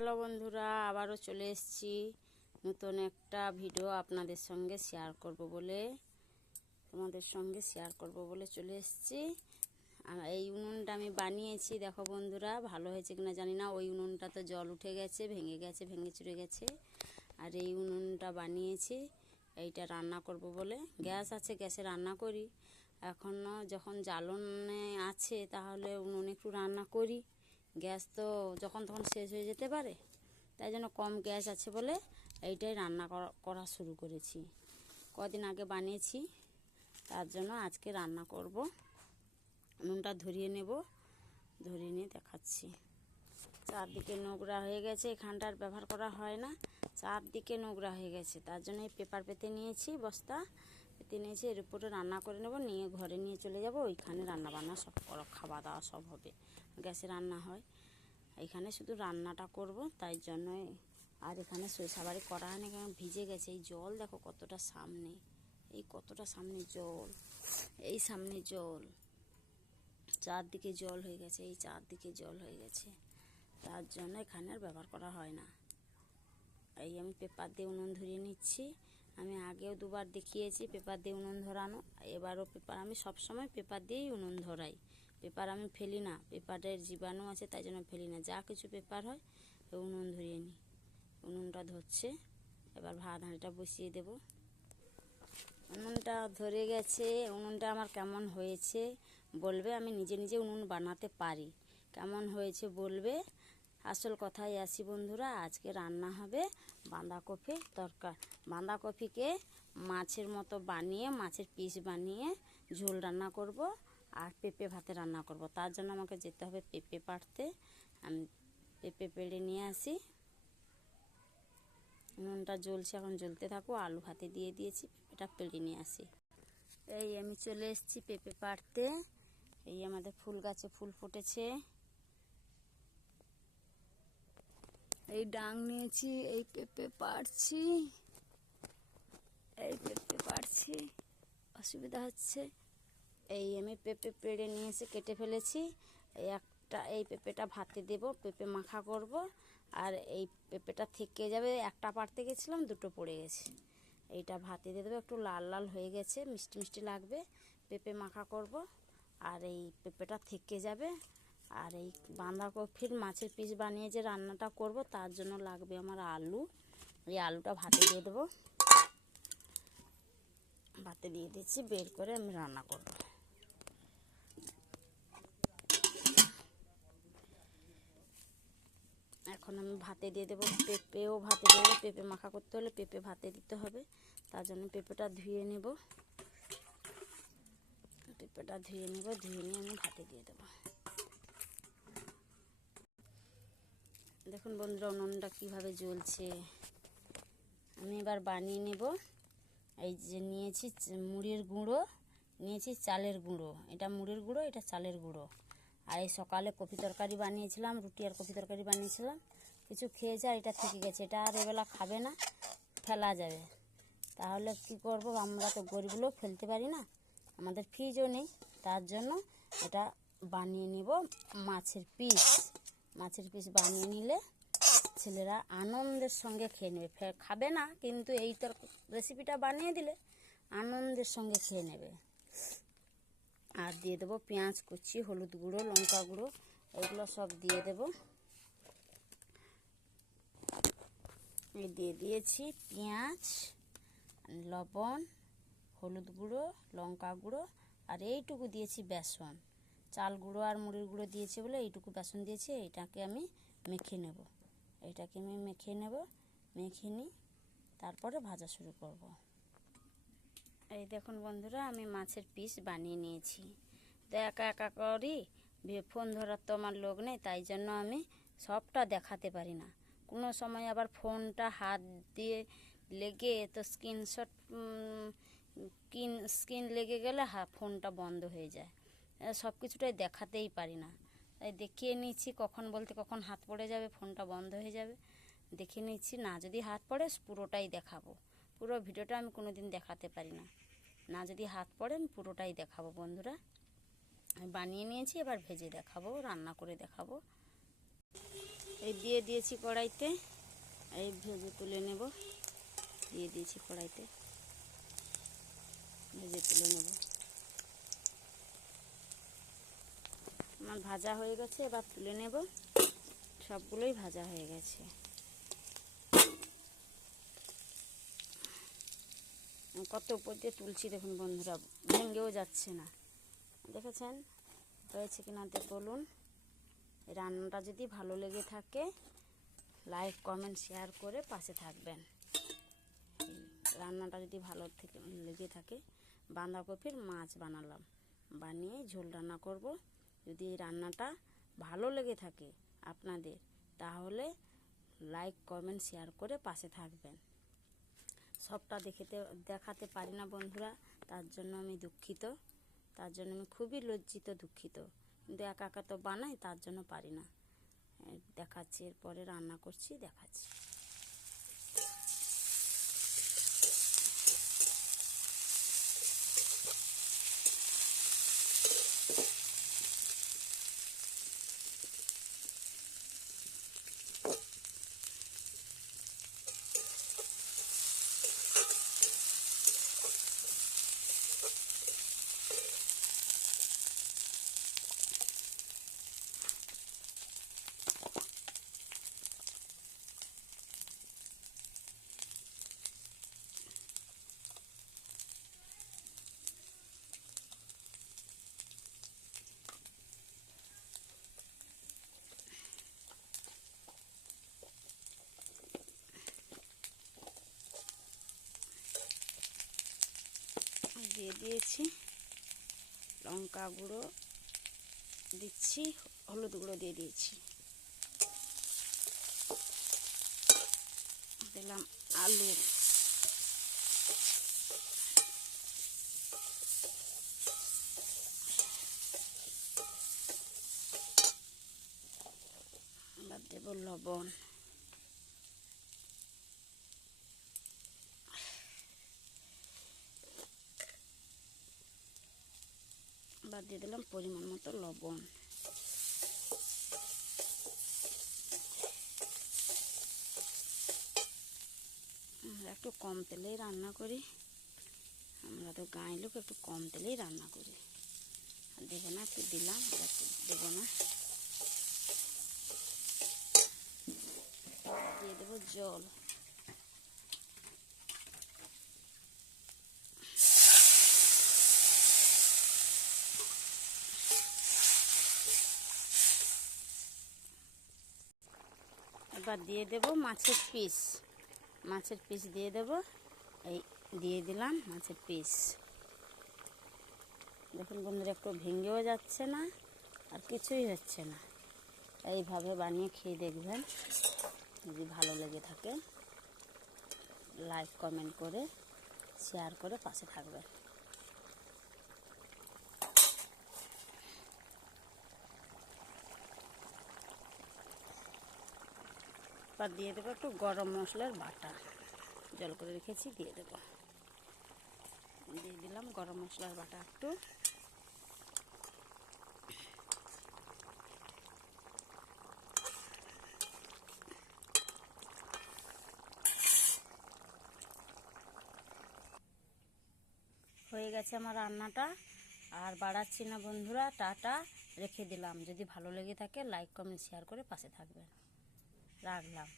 Hello বন্ধুরা, আবারও চলে এসেছি নতুন একটা ভিডিও আপনাদের সঙ্গে শেয়ার করব বলে চলে এসেছি। এই উনুনটা আমি বানিয়েছি, দেখো বন্ধুরা ভালো হয়েছে কিনা জানি না। ওই উনুনটা তো জল উঠে গেছে, ভেঙে চুরে গেছে। আর এই উনুনটা বানিয়েছি এইটা রান্না করব বলে। গ্যাস আছে, গ্যাসে রান্না করি। এখনও যখন জ্বালনে আছে তাহলে উনুনে একটু রান্না করি। গ্যাস তো যখন তখন শেষ হয়ে যেতে পারে, তাই জন্য কম গ্যাস আছে বলে এইটাই রান্না করা শুরু করেছি। কদিন আগে বানিয়েছি, তার জন্য আজকে রান্না করব। উনুনটা ধরিয়ে নেব, ধরিয়ে নিয়ে দেখাচ্ছি। চারদিকে নোংরা হয়ে গেছে, এখানটার ব্যবহার করা হয় না, চারদিকে নোংরা হয়ে গেছে। তার জন্য এই পেপার পেতে নিয়েছি, বস্তা পেতে নিয়েছি। এর উপরে রান্না করে নেব, নিয়ে ঘরে নিয়ে চলে যাব। ওইখানে রান্না বান্না সব খাওয়া দাওয়া সব হবে। গ্যাসে রান্না হয়, এখানে শুধু রান্নাটা করব, তাই জন্যই। আর এখানে সরিষা বাড়ি করা হয় না, কারণ ভিজে গেছে। এই জল দেখো কতটা সামনে, এই কতটা সামনে জল, এই সামনে জল, চারদিকে জল হয়ে গেছে, এই চারদিকে জল হয়ে গেছে। তার জন্য এখানে আর ব্যবহার করা হয় না। এই আমি পেপার দিয়ে উনুন ধরিয়ে নিচ্ছি। আমি আগেও দুবার দেখিয়েছি পেপার দিয়ে উনুন ধরানো, এবারও আমি সবসময় পেপার দিয়েই উনুন ধরাই। পেপার আমি ফেলি না, পেপারের জীবাণু আছে, তাই জন্য ফেলি না। যা কিছু পেপার হয় উনুন ধরিয়ে নিই। উনুনটা ধরছে, এবার ভাত হাঁড়িটা বসিয়ে দেব। উনুনটা ধরে গেছে। উনুনটা আমার কেমন হয়েছে বলবে। আমি নিজে নিজে উনুন বানাতে পারি, কেমন হয়েছে বলবে। আসল কথায় আসি বন্ধুরা, আজকে রান্না হবে বাঁধাকপির তরকারি। বাঁধাকপিকে মাছের মতো বানিয়ে, মাছের পিস বানিয়ে ঝোল রান্না করব, আর পেঁপে ভাতে রান্না করব। তার জন্য আমাকে যেতে হবে পেঁপে পাড়তে। আমি পেঁপে পেড়ে নিয়ে আসি। নুনটা জ্বলছে, এখন জ্বলতে থাকো। আলু ভাতে দিয়ে দিয়েছি, পেঁপেটা পেড়ে নিয়ে আসি। এই আমি চলে এসেছি পেঁপে পাড়তে। এই আমাদের ফুল গাছে ফুল ফুটেছে। এই ডাং নিয়েছি, এই পেঁপে পাড়ছি, অসুবিধা হচ্ছে। এই আমি পেঁপে পেড়ে নিয়ে এসে কেটে ফেলেছি। এই পেঁপেটা ভাতে দেব, পেঁপে মাখা করব। আর এই পেঁপেটা থেকে যাবে, একটা পাড়তে গেছিলাম, দুটো পড়ে গেছে। এইটা ভাতে দিয়ে দেবো, একটু লাল লাল হয়ে গেছে, মিষ্টি মিষ্টি লাগবে। পেঁপে মাখা করব, আর এই পেঁপেটা থেকে যাবে। আর এই বাঁধাকপির মাছের পিস বানিয়ে যে রান্নাটা করব, তার জন্য লাগবে আমার আলু। এই আলুটা ভাতে দিয়ে দেবো, ভাতে দিয়ে দিচ্ছি, বের করে আমি রান্না করব। এখন আমি ভাতে দিয়ে দেবো, পেঁপেও ভাতে দেবো। পেঁপে মাখা করতে হলে পেঁপে ভাতে দিতে হবে, তার জন্য পেঁপেটা ধুয়ে নেব। ধুয়ে নিয়ে আমি ভাতে দিয়ে দেবো। দেখুন বন্ধুরা, উনুনটা কীভাবে জ্বলছে। আমি এবার বানিয়ে নেব। এই যে নিয়েছি মুড়ির গুঁড়ো, নিয়েছি চালের গুঁড়ো। এটা মুড়ির গুঁড়ো, এটা চালের গুঁড়ো। আর এই সকালে কপি তরকারি বানিয়েছিলাম, রুটি আর কপি তরকারি বানিয়েছিলাম, কিছু খেয়েছে, আর এটা থেকে গেছে। এটা আর এবেলা খাবে না, ফেলা যাবে। তাহলে কি করব, আমরা তো গরিব লোক, ফেলতে পারি না, আমাদের ফ্রিজও নেই। তার জন্য এটা বানিয়ে নিব মাছের পিস বানিয়ে নিলে ছেলেরা আনন্দের সঙ্গে খেয়ে নেবে। খাবে না, কিন্তু এই রেসিপিটা বানিয়ে দিলে আনন্দের সঙ্গে খেয়ে নেবে। আর দিয়ে দেবো পেঁয়াজ কুচি, হলুদ গুঁড়ো, লঙ্কা গুঁড়ো, এগুলো সব দিয়ে দেবো। এই দিয়ে দিয়েছি পেঁয়াজ, লবণ, হলুদ গুঁড়ো, লঙ্কা গুঁড়ো, আর এইটুকু দিয়েছি বেসন। চাল গুঁড়ো আর মুড়ির গুঁড়ো দিয়েছি বলে এইটুকু বেসন দিয়েছি। এটাকে আমি মেখে নেব, মেখে নিই, তারপরে ভাজা শুরু করব। এই দেখুন বন্ধুরা, আমি মাছের পিস বানিয়ে নিয়েছি। তো একা একা করি, ফোন ধরার তো আমার লোক নেই, তাই জন্য আমি সবটা দেখাতে পারি না। কোনো সময় আবার ফোনটা হাত দিয়ে লেগে তো স্ক্রিন লেগে গেলে ফোনটা বন্ধ হয়ে যায়, সব কিছুটাই দেখাতেই পারি না। তাই দেখিয়ে নিচ্ছি, কখন বলতে কখন হাত পড়ে যাবে, ফোনটা বন্ধ হয়ে যাবে। দেখে নিচ্ছি, না যদি হাত পড়ে পুরোটাই দেখাবো। পুরো ভিডিওটা আমি কোনো দিন দেখাতে পারি না, না যদি হাত পড়ে আমি পুরোটাই দেখাবো। বন্ধুরা, আমি বানিয়ে নিয়েছি, এবার ভেজে দেখাবো, রান্না করে দেখাবো। এই দিয়ে দিয়েছি কড়াইতে, এই ভেজে তুলে নেব। দিয়ে দিয়েছি কড়াইতে, ভেজে তুলে নেব। আমার ভাজা হয়ে গেছে, এবার তুলে নেব। সবগুলোই ভাজা হয়ে গেছে। কত উপর দিয়ে তুলছি দেখুন বন্ধুরা, ভেঙেও যাচ্ছে না। দেখেছেন হয়েছে কিনা বলুন। রান্নাটা যদি ভালো লেগে থাকে লাইক কমেন্ট শেয়ার করে পাশে থাকবেন। রান্নাটা যদি ভালো লেগে থাকে, বাঁধাকপির মাছ বানালাম, বানিয়ে ঝোল রান্না করব। যদি এই রান্নাটা ভালো লেগে থাকে আপনাদের, তাহলে লাইক কমেন্ট শেয়ার করে পাশে থাকবেন। সবটা দেখাতে পারি না বন্ধুরা, তার জন্য আমি দুঃখিত। তার জন্য আমি খুবই লজ্জিত, দুঃখিত। কিন্তু একা একা তো বানাই, তার জন্য পারি না। দেখাচ্ছি, এরপরে রান্না করছি দেখাচ্ছি। দিয়ে দিয়েছি লঙ্কা গুঁড়ো, দিচ্ছি হলুদ গুঁড়ো, দিয়ে দিয়েছি, দিলাম আলু, এবার দেব লবণ, এবার দিয়ে দিলাম পরিমাণ মতো লবণ। আমরা একটু কম তেলেই রান্না করি, আমরা তো গাঁয়ের লোক, একটু কম তেলেই রান্না করি। দেবো না, একটু দিলাম, একটু দেবো না। দিয়ে দেবো জল, এবার দিয়ে দেব মাছের পিস, মাছের পিস দিয়ে দেব। এই দিয়ে দিলাম মাছের পিস। দেখুন বন্ধুরা, একটু ভেঙেও যাচ্ছে না, আর কিছুই হচ্ছে না। এইভাবে বানিয়ে খেয়ে দেখবেন, যদি ভালো লেগে থাকে লাইক কমেন্ট করে শেয়ার করে পাশে থাকবেন। এবার দিয়ে দেবো একটু গরম মশলার বাটা, জল করে রেখেছি, দিয়ে দেবো। দিয়ে দিলাম গরম মশলার বাটা একটু। হয়ে গেছে আমার রান্নাটা, আর বাড়াচ্ছি না বন্ধুরা, টাটা, রেখে দিলাম। যদি ভালো লেগে থাকে লাইক কমেন্ট শেয়ার করে পাশে থাকবেন। রাখলাম।